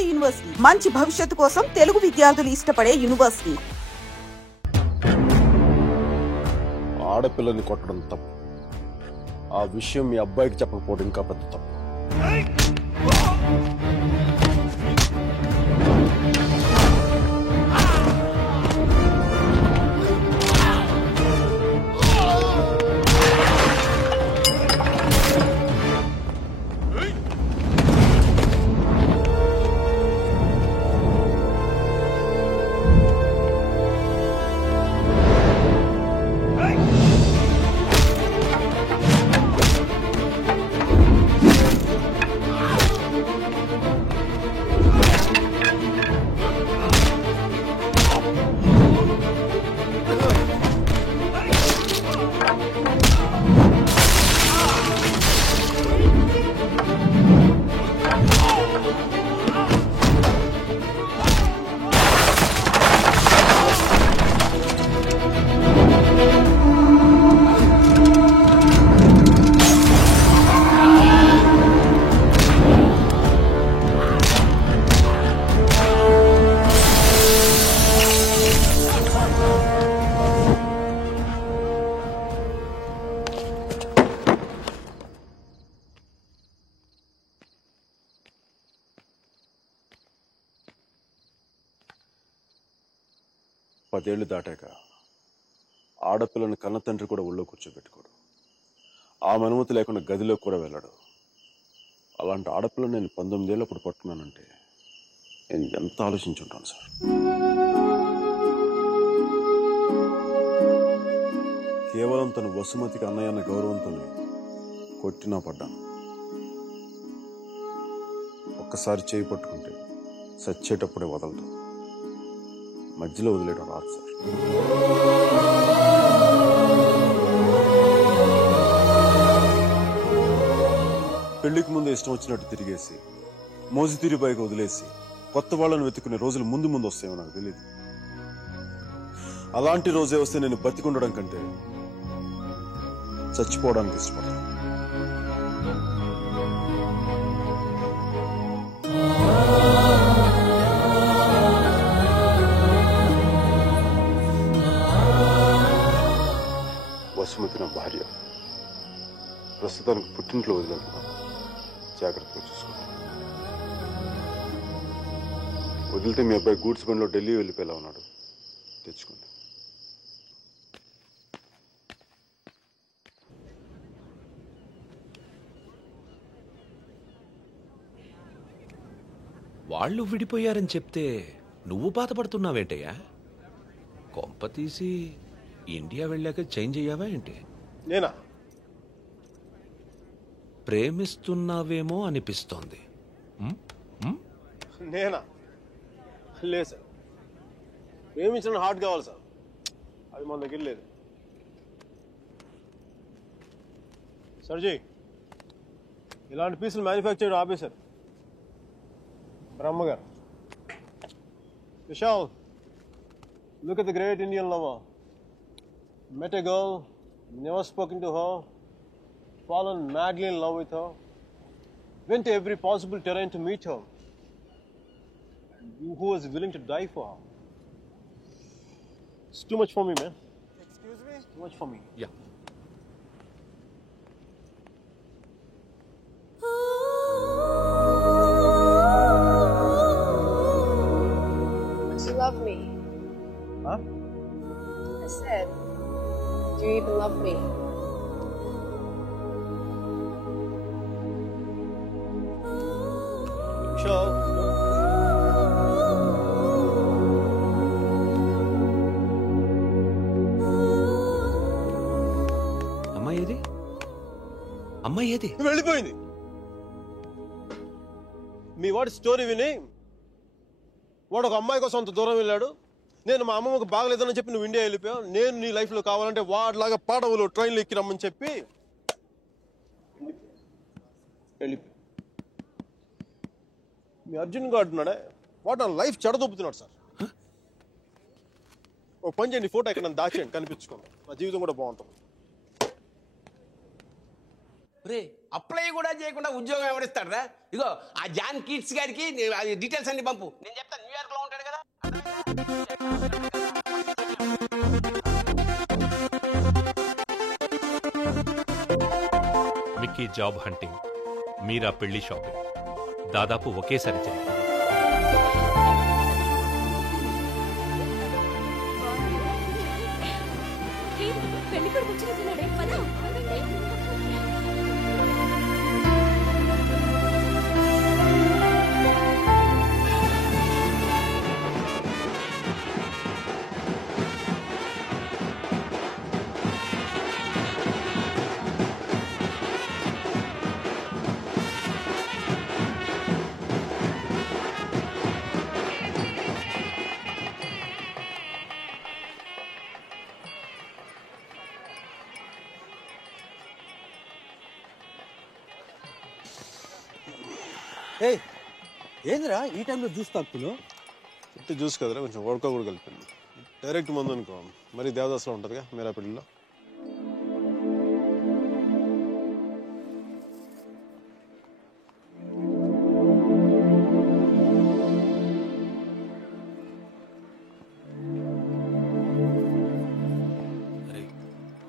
Tamil Nadu university మంచి భవిష్యత్తు కోసం తెలుగు విద్యార్థులు ఇష్టపడే యూనివర్సిటీ. ఆడపిల్లని కొట్టడం తప్పు. ఆ విషయం మీ అబ్బాయికి చెప్పకపోవడం ఇంకా పెద్ద తప్పు. పదేళ్లు దాటాక ఆడపిల్లని కన్న తండ్రి కూడా ఒళ్ళో కూర్చోబెట్టుకోడు. ఆమె అనుమతి లేకుండా గదిలో కూడా వెళ్ళాడు. అలాంటి ఆడపిల్లని నేను 19 ఏళ్ళప్పుడు పట్టుకున్నానంటే నేను ఎంత ఆలోచించుంటాను సార్. కేవలం తన వసుమతికి అన్నయ్య అన్న గౌరవంతో కొట్టినా పడ్డాను. ఒక్కసారి చేయి పట్టుకుంటే చచ్చేటప్పుడే వదలదు. మధ్యలో వదిలేయడం రాదు సార్. పెళ్లికి ముందు ఇష్టం వచ్చినట్టు తిరిగేసి మోజుతీరి బైక్ వదిలేసి కొత్త వాళ్ళని వెతుకునే రోజులు ముందు ముందు వస్తాయో నాకు తెలియదు. అలాంటి రోజే వస్తే నేను బతికుండడం కంటే చచ్చిపోవడానికి ఇష్టపడతాను. వసుమతి నా భార్య. ప్రస్తుతానికి పుట్టింట్లో వదిలేకున్నాను. జాగ్రత్తగా చూసుకుంటాను. వదిలితే మీ అబ్బాయి గూడ్స్ బండిలో ఢిల్లీ వెళ్ళిపోయేలా ఉన్నాడు. తెచ్చుకోండి. వాళ్ళు విడిపోయారని చెప్తే నువ్వు బాధపడుతున్నావేంటయ్యా? కొంప తీసి ఇండియా వెళ్ళాక చేంజ్ అయ్యావా ఏంటి? నేనా? ప్రేమిస్తున్నావేమో అనిపిస్తోంది. నేనా? లేదు సార్. ప్రేమించడం హార్ట్ కావాలి సార్. అది మన దగ్గర లేదు. సర్జీ, ఇలాంటి పీసులు మ్యానుఫ్యాక్చర్ ఆపేశారు బ్రహ్మగారు. Vishal, look at the great Indian lover. Met a girl, never spoken to her, fallen madly in love with her, went to every possible terrain to meet her, and who was willing to die for her. It's too much for me, man. Excuse me? It's too much for me. Yeah. Do you love me? Huh? I said, do you even love me? Sure. అమ్మాయి ఏది? వెళ్ళిపోయింది. మీ వాడి story విని వాడు ఒక అమ్మాయి కోసం అంత దూరం వెళ్ళాడు. నేను మా అమ్మమ్మకు బాగలేదని చెప్పి నువ్వు ఇండియా వెళ్ళిపోయావు. నేను నీ లైఫ్లో కావాలంటే వాడిలాగా పాడవులు ట్రైన్లో ఎక్కి రమ్మని చెప్పి వెళ్ళిపోయి మీ అర్జున్ గారు ఉన్నాడే, వాడు నా లైఫ్ చెడదొబ్బుతున్నాడు సార్. ఓ పని చేయండి, ఫోటో ఎక్కడ దాచేయండి, కనిపించుకోండి. నా జీవితం కూడా బాగుంటుంది. రే అప్లై కూడా చేయకుండా ఉద్యోగం ఎవరిస్తాడరా? ఇగో ఆ జాన్ కిడ్స్ గారికి అది డీటెయిల్స్ అన్ని పంపు, నేను చెప్తాను. న్యూయార్క్ లో ఉంటాడు కదా. మిక్కీ జాబ్ హంటింగ్, మీరా పెళ్లి షాపింగ్ దాదాపు ఒకేసారి జరిగింది. ఏంద్రా ఈ టైంలో జ్యూస్ తాగుతున్నావు? ఇట్టు జ్యూస్ కదరా, కొంచెం వడక కూడా కలిపింది. డైరెక్ట్ మందు అనుకో మరి దేవదాస్లో ఉంటుందిగా మీరా పెళ్లిలో.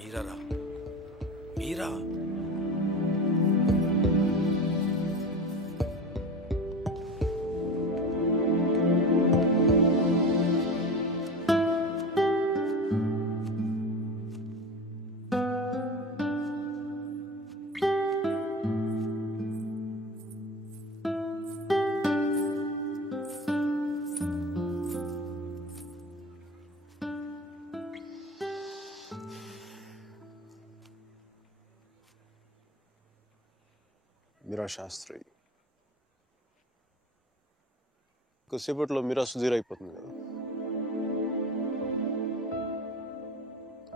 మీరా మీరా మీరా శాస్త్రి కొద్దిసేపట్లో మీరా సుధీర్ అయిపోతుంది కదా.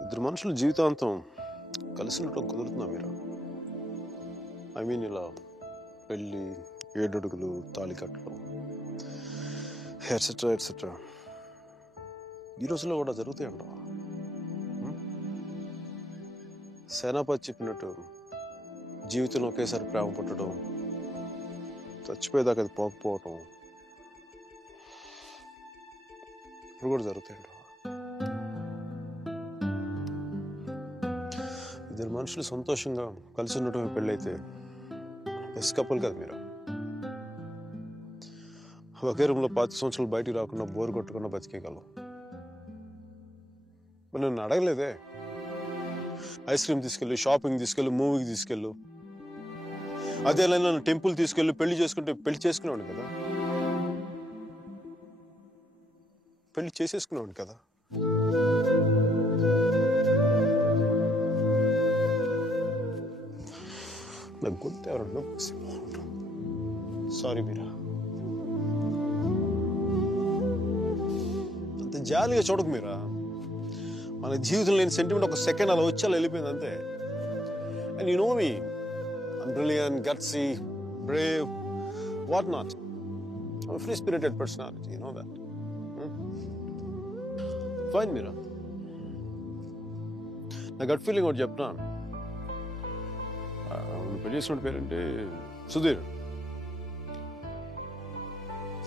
ఇద్దరు మనుషులు జీవితాంతం కలిసి ఉండటం కుదురుతుందా మీరా? ఐ మీన్ ఇలా పెళ్ళి, 7 అడుగులు, తాళికట్లు, ఎట్సెట్రా ఎట్సెట్రా ఈ రోజుల్లో కూడా జరుగుతాయంట. సేనాపతి చెప్పినట్టు జీవితంలో ఒకేసారి ప్రేమ పుట్టడం, చచ్చిపోయేదాకా అది పోకపోవటం ఇప్పుడు కూడా జరుగుతాయంట. ఇద్దరు మనుషులు సంతోషంగా కలిసి ఉండటం పెళ్ళైతే బెస్ట్ కపుల్ కదా మీరు. ఒకే రూమ్లో 5 సంవత్సరాలు బయటికి రాకుండా బోర్ కొట్టకుండా బతికేయగలం. మరి నన్ను అడగలేదే, ఐస్ క్రీమ్ తీసుకెళ్ళు, షాపింగ్ తీసుకెళ్ళు, మూవీకి తీసుకెళ్ళు, అదే నన్ను టెంపుల్ తీసుకెళ్ళి పెళ్లి చేసుకుంటే పెళ్లి చేసుకునేవాడు కదా, పెళ్లి చేసేసుకునేవాడు కదా. నాకు గొంతు ఎవరన్నా సారీ మీరా, అంత జాలిగా చూడకు మీరా. మన జీవితంలో లేని సెంటిమెంట్ ఒక సెకండ్ అలా వచ్చి అలా వెళ్ళిపోయింది అంతే. And you know me, I'm brilliant, gutsy, brave, what not. I'm a free-spirited personality, you know that. Fine, Meera. నా గట్ ఫీలింగ్ ఒకటి చెప్తాను. పెళ్లి చేసుకున్న పేరేంటి? సుధీర్.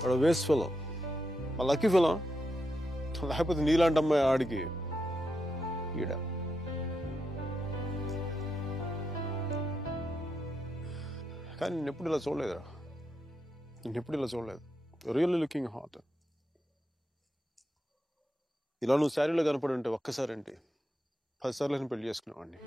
వాడు వేస్ట్ ఫెలో, మా లక్కీ ఫెలో. లేకపోతే నీలాంటి అమ్మాయి ఆడికి ఈడ. కానీ నేను ఎప్పుడు ఇలా చూడలేదురా, నేను ఎప్పుడు ఇలా చూడలేదు. Really looking hot. ఇలా నువ్వు శారీలో కనపడి ఉంటే ఒక్కసారి ఏంటి 10 సార్లు నేను పెళ్లి చేసుకునేవాడిని.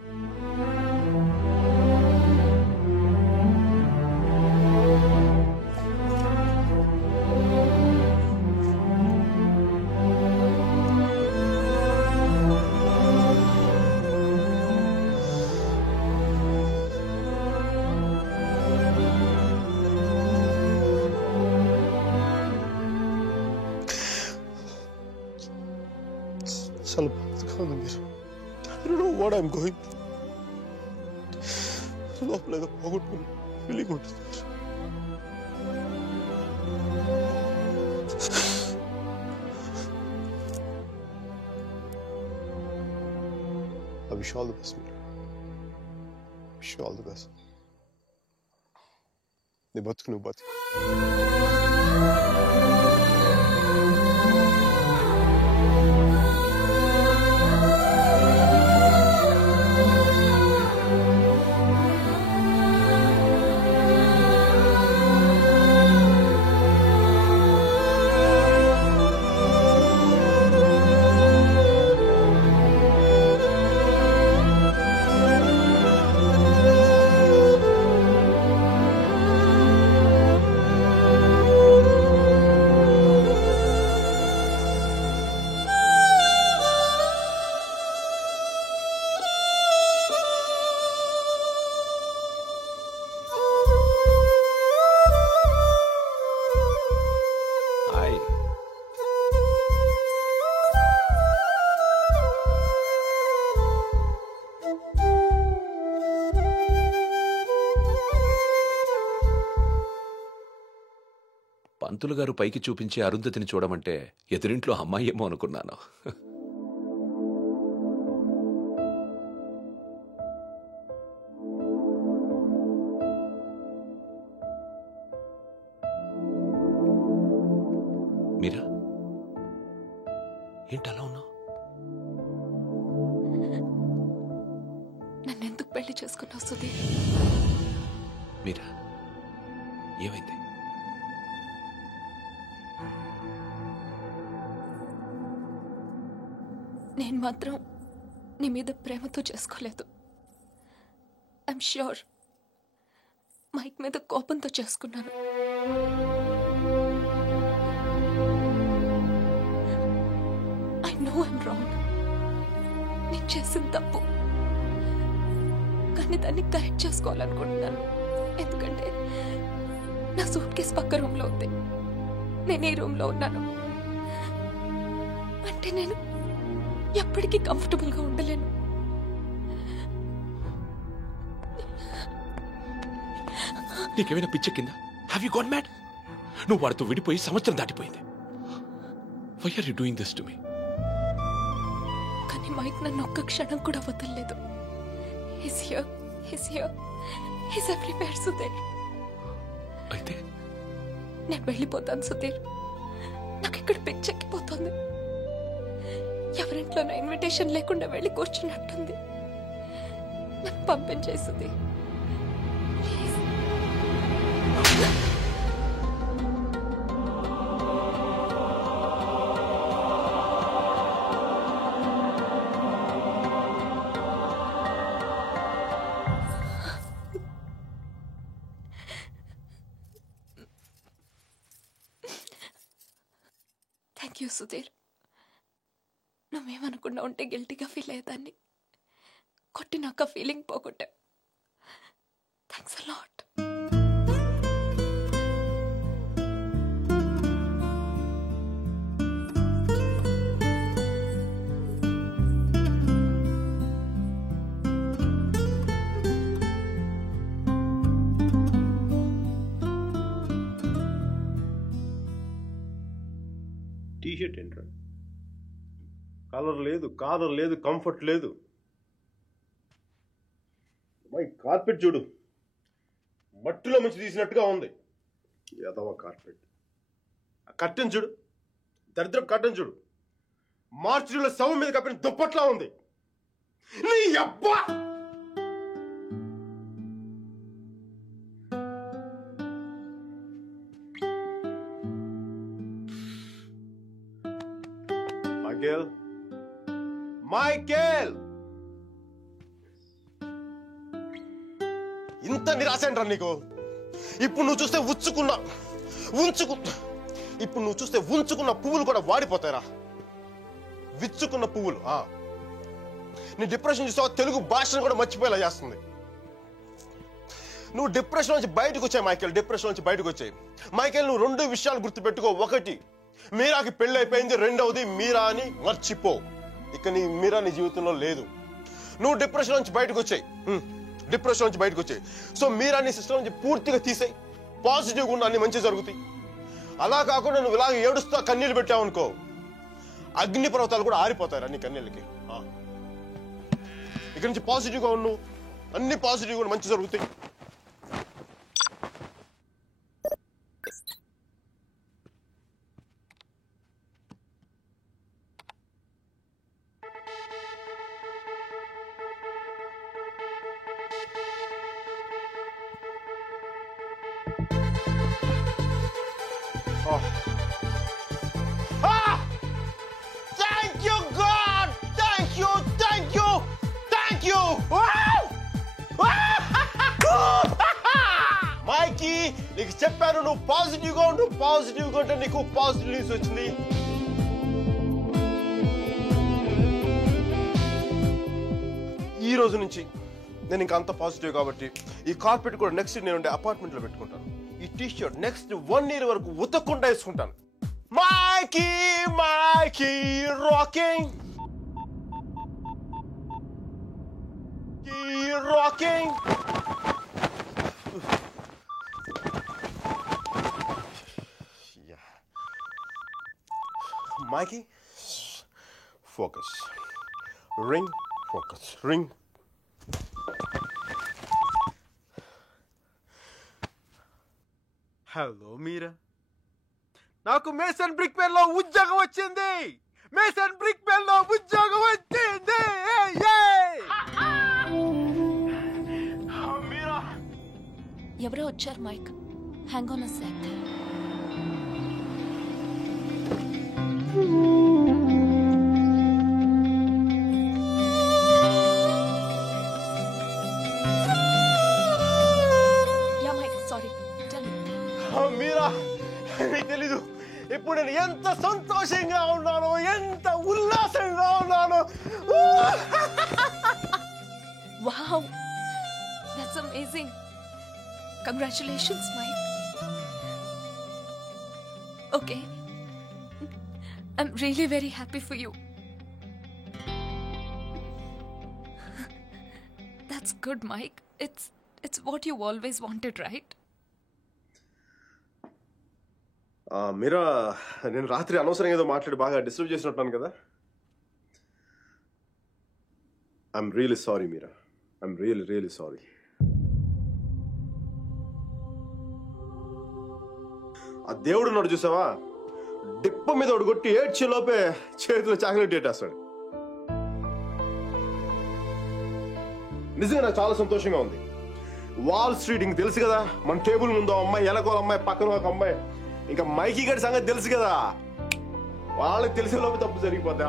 చాలా బాధగా ఉంది మీరు. I don't know what I'm going through. లోపల ఏదో పోగొట్టుకుని ఫీలింగ్ ఉంటుంది. I wish you all the best, Meera. Wish you all the best. నీ బతుకు నువ్వు బతుకు. పంతులు గారు పైకి చూపించి అరుంధతిని చూడమంటే ఎదురింట్లో అమ్మాయి ఏమో అనుకున్నాను. మీరా ఏంటలా ఉన్నావు? నన్నెందుకు పెళ్లి చేసుకున్నావు సుధీర్? మీరా ఏమైంది? నేను మాత్రం నీ మీద ప్రేమతో చేసుకోలేదు. ఐఎమ్ ష్యూర్ మైక్ మీద కోపంతో చేసుకున్నాను. I know I'm wrong. నేను చేసిన తప్పు, కానీ దాన్ని కరెక్ట్ చేసుకోవాలనుకుంటున్నాను. ఎందుకంటే నా సూట్ కేసు పక్క రూమ్లో ఉంది, నేను ఈ రూమ్లో ఉన్నాను. అంటే నేను ఎప్పటికీ కంఫర్టబుల్గా ఉండలేను. నీకేమైనా పిచ్చెక్కిందా? Have you got mad? నువ్వు వాడితో విడిపోయి సంవత్సరం దాటిపోయింది. Why are you doing this to me? కానీ మైక్ నన్ను ఒక్క క్షణం కూడా వదలలేదు. He's here, he's everywhere, Sudheer. అయితే నేను వెళ్ళిపోతాను సుధీర్. నాకు ఇక్కడ పిచ్చెక్కిపోతుంది. ఎవరింట్లో నా ఇన్విటేషన్ లేకుండా వెళ్ళి కూర్చున్నట్టుంది. నన్ను పంపించేస్తుంది. Thank you Sudheer. నువ్వేమనుకున్నా ఉంటే గిల్టీగా ఫీల్ అయ్యేదాన్ని. కొట్టినాక ఫీలింగ్ పోగొట్టా. Thanks a lot. టీషర్ట్ ఏంట్రా? కలర్ లేదు, కాలర్ లేదు, కంఫర్ట్ లేదు. మై కార్పెట్ చూడు, మట్టిలో మంచి తీసినట్టుగా ఉంది. ఎదవ కార్పెట్. కట్టెన్ చూడు, దరిద్రం కట్టెన్ చూడు, మార్చిలో శవం మీద కప్పిన దుప్పట్లా ఉంది. నీ అబ్బా! మైకేల్, ఇంత నిరాశ ఏంట్రా నీకు? ఇప్పుడు నువ్వు చూస్తే ఉంచుకున్న పువ్వులు కూడా వాడిపోతాయిరా. విచ్చుకున్న పువ్వులు. నీ డిప్రెషన్ చూస్తావా? తెలుగు భాషను కూడా మర్చిపోయేలా చేస్తుంది. నువ్వు డిప్రెషన్ నుంచి బయటకు వచ్చాయి మైకేల్. డిప్రెషన్ నుంచి బయటకు వచ్చాయి మైకేల్. నువ్వు 2 విషయాలు గుర్తుపెట్టుకో. ఒకటి, మీరాకి పెళ్లి అయిపోయింది. రెండవది, మీరా అని మర్చిపో. ఇక మీరా నీ జీవితంలో లేదు. నువ్వు డిప్రెషన్ నుంచి బయటకు వచ్చాయి. సో మీరా నీ సిస్టమ్ నుంచి పూర్తిగా తీసేయి. పాజిటివ్గా ఉన్న అన్ని మంచి జరుగుతాయి. అలా కాకుండా నువ్వు ఇలాగ ఏడుస్తా కన్నీళ్ళు పెట్టావనుకో, అగ్ని పర్వతాలు కూడా ఆరిపోతాయి నీ కన్నీళ్ళకి. ఇక్కడి నుంచి పాజిటివ్గా ఉన్నావు, అన్ని పాజిటివ్గా మంచి జరుగుతాయి. Thank you, God! Thank you, thank you, thank you! మైకీ, నీకు చెప్పాను నువ్వు పాజిటివ్గా ఉండు, పాజిటివ్గా ఉంటే నీకు పాజిటివ్ న్యూస్ వచ్చింది. ఈ రోజు నుంచి నేను ఇంకా అంత పాజిటివ్ కాబట్టి ఈ కార్పెట్ కూడా నెక్స్ట్ నేను ఉండే అపార్ట్మెంట్లో పెట్టుకుంటాను. ఈ టీ షర్ట్ నెక్స్ట్ 1 year వరకు ఉతక్కుండా వేసుకుంటాను. Mikey, Mikey rocking, rocking. Mikey, focus. Ring, focus. Ring. Hello Meera, నాకు మేసన్ బ్రిక్ పెన్ లో ఉద్యోగం వచ్చింది. మేసన్ బ్రిక్ పెన్ లో ఉద్యోగం వచ్చింది. మీరా, ఎవరో వచ్చారు Mike. Hang on a sec. Meera, నీకు తెలీదు ఇప్పుడు నేను ఎంత సంతోషంగా ఉన్నానో, ఎంత ఉల్లాసంగా ఉన్నానో. Wow, that's amazing. Congratulations, Mike. Okay, I'm really very happy for you. That's good, Mike. It's what you always wanted, right? మీరా, నేను రాత్రి అనవసరంగా ఏదో మాట్లాడి బాగా డిస్టర్బ్ చేసినట్టున్నాను కదా. I'm really sorry Meera, I'm really sorry. ఆ దేవుడు ఉన్నాడు చూసావా, డిప్ప మీద ఒకటి కొట్టి ఏడ్చే లోపే చేతిలో చాక్లెట్ ఏటేస్తాడు. నిజంగా నాకు చాలా సంతోషంగా ఉంది. వాల్ స్ట్రీట్ ఇంక తెలుసు కదా, మన టేబుల్ ముందు అమ్మాయి, ఎలకోల అమ్మాయి, పక్కన ఒక అమ్మాయి, ఇంకా మైకీ గడి సంగతి తెలుసు కదా. వాళ్ళకి తెలిసే లోపు తప్పు జరిగిపోద్దా.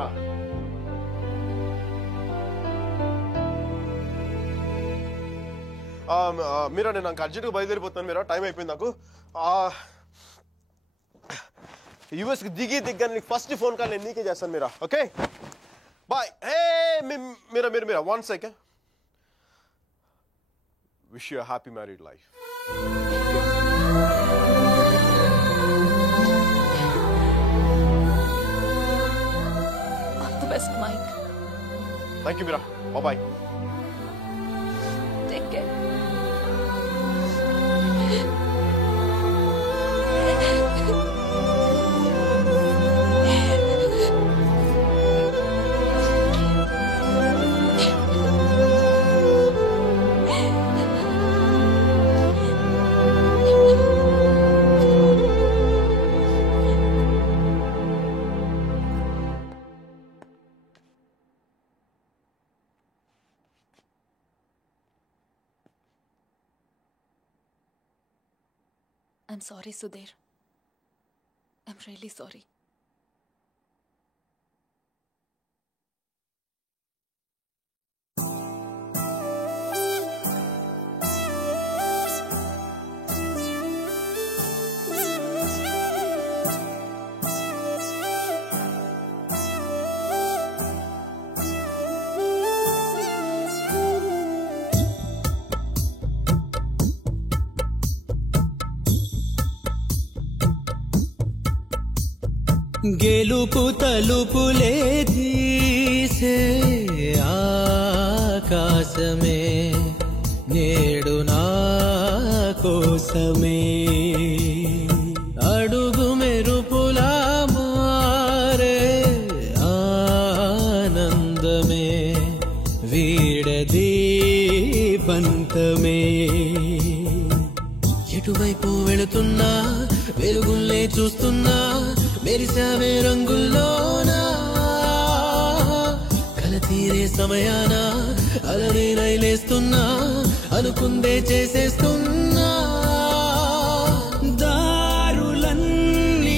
మీరా, నేను నాకు అర్జెంట్గా బయలుదేరిపోతున్నాను. మీరా, టైం అయిపోయింది నాకు. యూఎస్కి దిగ్గా నీకు ఫస్ట్ ఫోన్ కాల్ నేను నీకే చేస్తాను Meera. Okay, bye. Hey Meera 1 second. Wish you happy married life. All the best, Mike. Thank you, Mira. Bye-bye. Take care. I'm sorry, Sudhir. I'm really sorry. గెలుపు తలుపులే తీసే ఆకాశమే నేడు నా కోసమే అడుగు మెరుపులా మారే ఆనందమే వీడది పంతమే ఎటువైపు వెళుతున్నా వెలుగుల్నే చూస్తున్నా మెరిసావే రంగుల్లోనా కల తీరే సమయాన అలనే రైలేస్తున్నా అనుకుందే చేసేస్తున్నా దారులన్నీ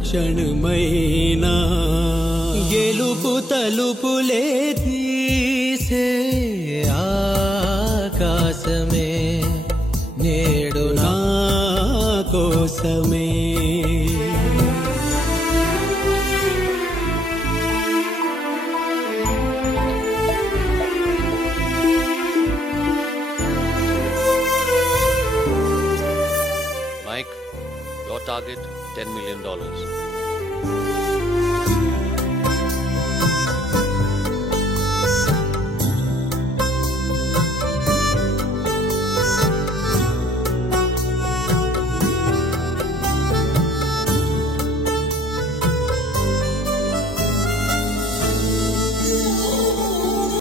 క్షణమైనా గెలుపు తలుపులే తీసే ఆకాశమే నేడు నా కోసమే Mike, your target $10 million.